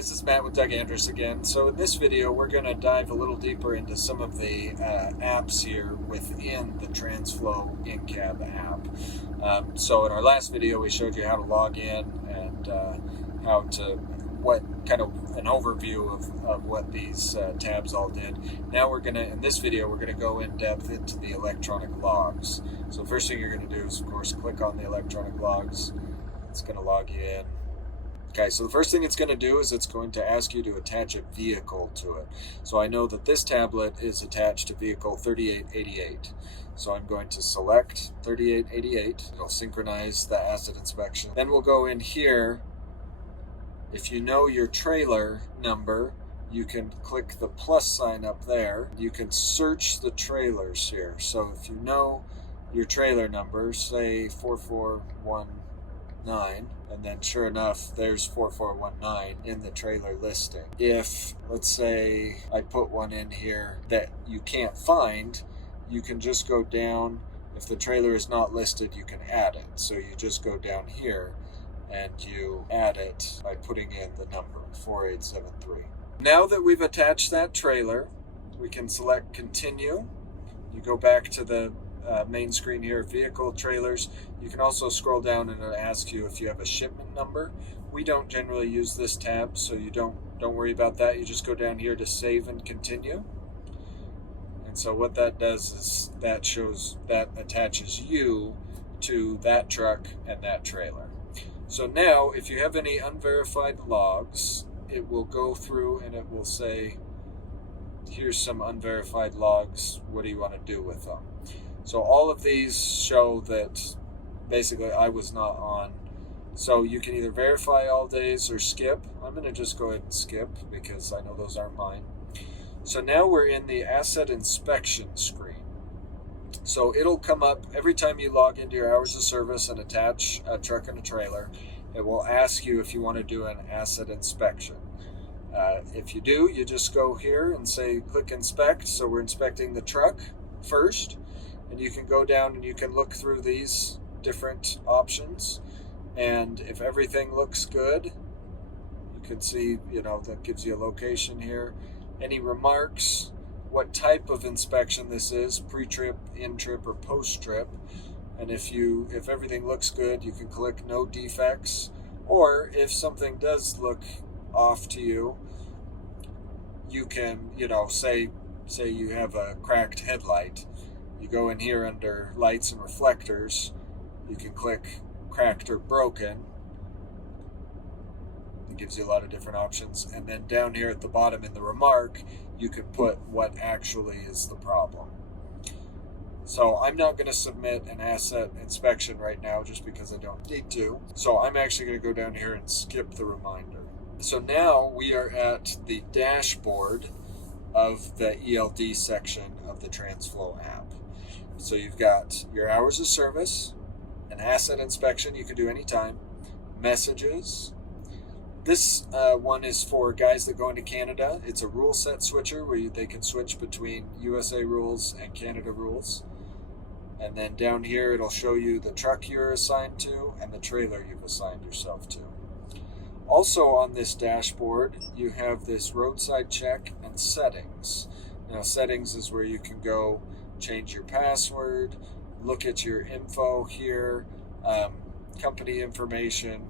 guys, this is Matt with Doug Andrus again. So in this video, we're going to dive a little deeper into some of the apps here within the Transflo in-cab app. So in our last video, we showed you how to log in and what kind of an overview of what these tabs all did. Now in this video, we're going to go in depth into the electronic logs. So first thing you're going to do is, of course, click on the electronic logs. It's going to log you in. Okay, so the first thing it's going to do is it's going to ask you to attach a vehicle to it. So I know that this tablet is attached to vehicle 3888. So I'm going to select 3888. It'll synchronize the asset inspection. Then we'll go in here. If you know your trailer number, you can click the plus sign up there. You can search the trailers here. So if you know your trailer number, say 4419, and then sure enough, there's 4419 in the trailer listing. If, let's say, I put one in here that you can't find, you can just go down. If the trailer is not listed, you can add it. So you just go down here and you add it by putting in the number, 4873. Now that we've attached that trailer, we can select Continue. You go back to the main screen here, Vehicle Trailers. You can also scroll down and it'll ask you if you have a shipment number. We don't generally use this tab, so you don't worry about that. You just go down here to Save and Continue. And so what that does is that attaches you to that truck and that trailer. So now, if you have any unverified logs, it will go through and it will say, here's some unverified logs. What do you want to do with them? So all of these show that basically I was not on. So you can either verify all days or skip. I'm going to just go ahead and skip because I know those aren't mine. So now we're in the asset inspection screen. So it'll come up every time you log into your hours of service and attach a truck and a trailer. It will ask you if you want to do an asset inspection. If you do, you just go here and say click inspect. So we're inspecting the truck first. And you can go down and you can look through these different options. And if everything looks good, you can see, that gives you a location here. Any remarks, what type of inspection this is, pre-trip, in-trip, or post-trip. And if everything looks good, you can click no defects. Or if something does look off to you, you can, say you have a cracked headlight. You go in here under lights and reflectors. You can click cracked or broken. It gives you a lot of different options. And then down here at the bottom in the remark, you can put what actually is the problem. So I'm not going to submit an asset inspection right now just because I don't need to. So I'm actually going to go down here and skip the reminder. So now we are at the dashboard of the ELD section of the Transflo app. So you've got your hours of service, an asset inspection you can do anytime, messages. This one is for guys that go into Canada. It's a rule set switcher where they can switch between USA rules and Canada rules. And then down here, it'll show you the truck you're assigned to and the trailer you've assigned yourself to. Also on this dashboard, you have this roadside check and settings. Now, settings is where you can go change your password, look at your info here, company information,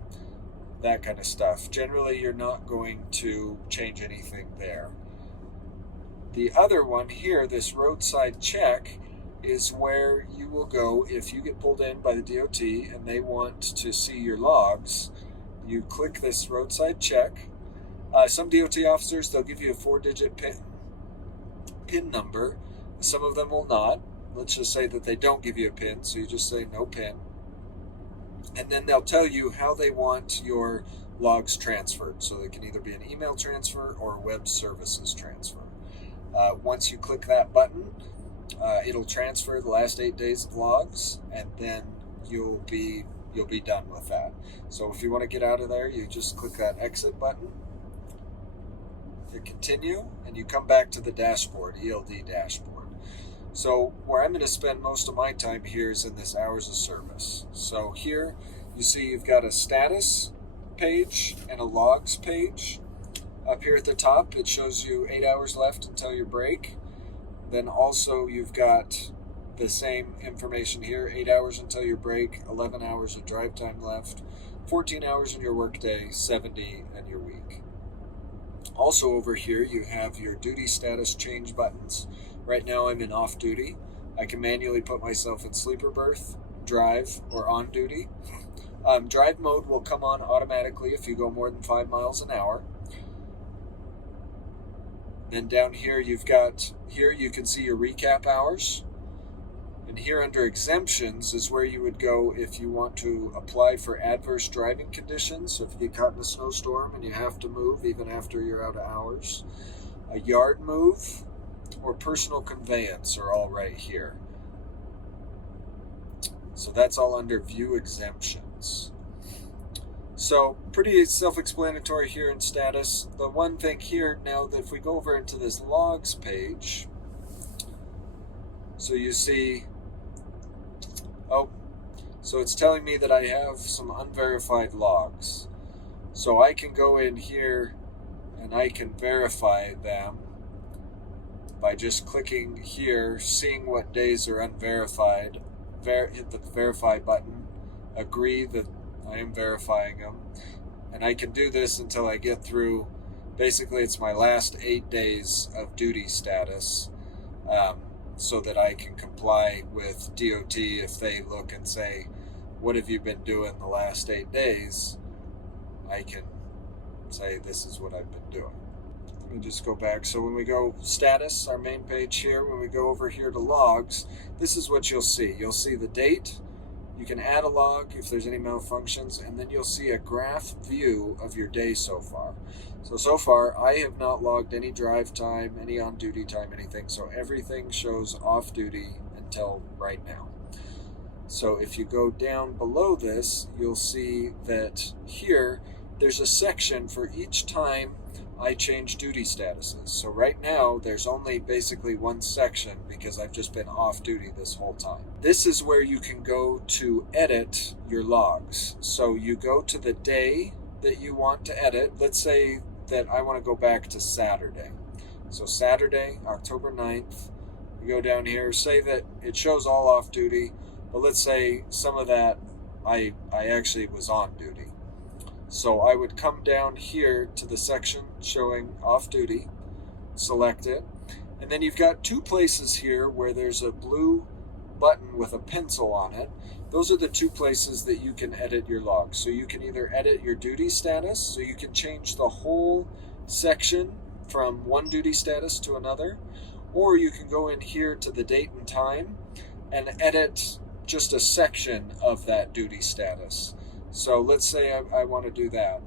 that kind of stuff. Generally, you're not going to change anything there. The other one here, this roadside check, is where you will go if you get pulled in by the DOT and they want to see your logs. You click this roadside check. Some DOT officers, they'll give you a 4-digit PIN number. Some of them will not. Let's just say that they don't give you a PIN, so you just say no PIN. And then they'll tell you how they want your logs transferred. So they can either be an email transfer or a web services transfer. Once you click that button, it'll transfer the last 8 days of logs, and then you'll be done with that. So if you want to get out of there, you just click that exit button. You continue, and you come back to the dashboard, ELD dashboard. So where I'm going to spend most of my time here is in this hours of service. So here you see you've got a status page and a logs page. Up here at the top, it shows you 8 hours left until your break. Then also you've got the same information here, 8 hours until your break, 11 hours of drive time left, 14 hours in your workday, 70 in your week. Also over here, you have your duty status change buttons. Right now I'm in off duty. I can manually put myself in sleeper berth, drive, or on duty. Drive mode will come on automatically if you go more than 5 miles an hour. Then down here you can see your recap hours. And here under exemptions is where you would go if you want to apply for adverse driving conditions. So if you get caught in a snowstorm and you have to move even after you're out of hours. A yard move or personal conveyance are all right here. So that's all under view exemptions. So pretty self-explanatory here in status. The one thing here now that if we go over into this logs page, so you see, so it's telling me that I have some unverified logs. So I can go in here and I can verify them by just clicking here, seeing what days are unverified, hit the verify button, agree that I am verifying them, and I can do this until I get through, basically it's my last 8 days of duty status, so that I can comply with DOT if they look and say, what have you been doing the last 8 days? I can say this is what I've been doing. Let me just go back. So when we go status, our main page here, when we go over here to logs, this is what you'll see. You'll see the date. You can add a log if there's any malfunctions, and then you'll see a graph view of your day so far. So far, I have not logged any drive time, any on-duty time, anything. So everything shows off-duty until right now. So if you go down below this, you'll see that here, there's a section for each time I change duty statuses. So right now, there's only basically one section because I've just been off duty this whole time. This is where you can go to edit your logs. So you go to the day that you want to edit. Let's say that I want to go back to Saturday. So Saturday, October 9th, you go down here, say that it shows all off duty, but let's say some of that I actually was on duty. So I would come down here to the section showing off duty, select it, and then you've got two places here where there's a blue button with a pencil on it. Those are the two places that you can edit your logs. So you can either edit your duty status, so you can change the whole section from one duty status to another, or you can go in here to the date and time and edit just a section of that duty status. So let's say I want to do that.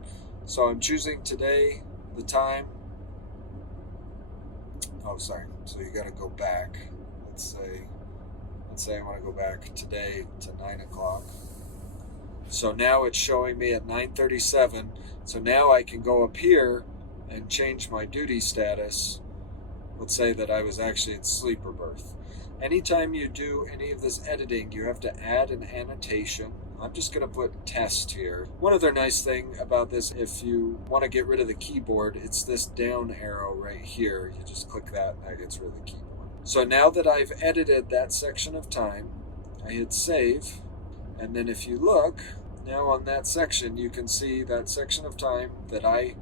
So I'm choosing today, the time. Oh, sorry. So you got to go back. Let's say I want to go back today to 9 o'clock. So now it's showing me at 9:37. So now I can go up here and change my duty status. Let's say that I was actually in sleeper berth. Anytime you do any of this editing, you have to add an annotation. I'm just going to put test here. One other nice thing about this, if you want to get rid of the keyboard, it's this down arrow right here. You just click that and that gets rid of the keyboard. So now that I've edited that section of time, I hit save. And then if you look, now on that section, you can see that section of time that I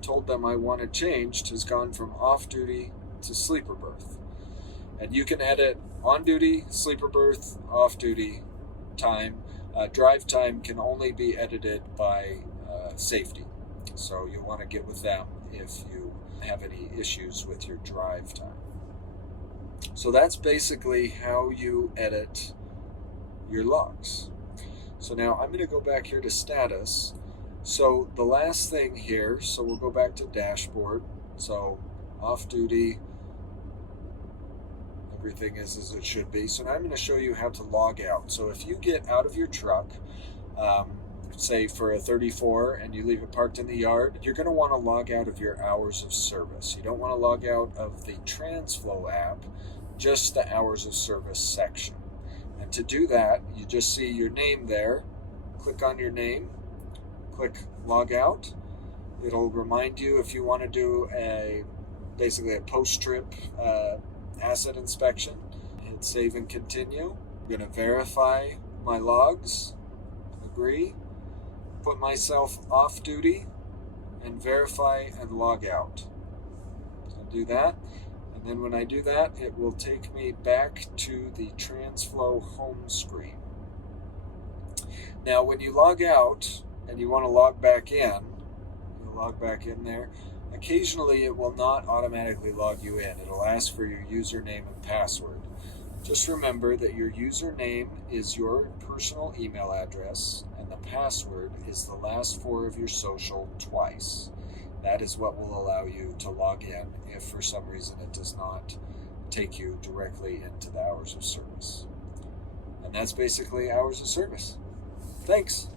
told them I wanted changed has gone from off duty to sleeper berth. And you can edit on duty, sleeper berth, off duty time. Drive time can only be edited by safety. So you'll want to get with them if you have any issues with your drive time. So that's basically how you edit your logs. So now I'm going to go back here to status. So the last thing here, so we'll go back to dashboard. So off duty, everything is as it should be. So now I'm going to show you how to log out. So if you get out of your truck, say for a 34 and you leave it parked in the yard, you're going to want to log out of your hours of service. You don't want to log out of the Transflo app, just the hours of service section. And to do that, you just see your name there, click on your name, click log out, It'll remind you if you want to do basically a post-trip asset inspection. Hit save and continue. I'm going to verify my logs, agree, put myself off duty, and verify and log out. So do that, and then when I do that, it will take me back to the Transflo home screen. Now when you log out and you want to log back in, you'll log back in there. Occasionally it will not automatically log you in. It'll ask for your username and password. Just remember that your username is your personal email address and the password is the last 4 of your social twice. That is what will allow you to log in if for some reason it does not take you directly into the hours of service. And that's basically hours of service. Thanks.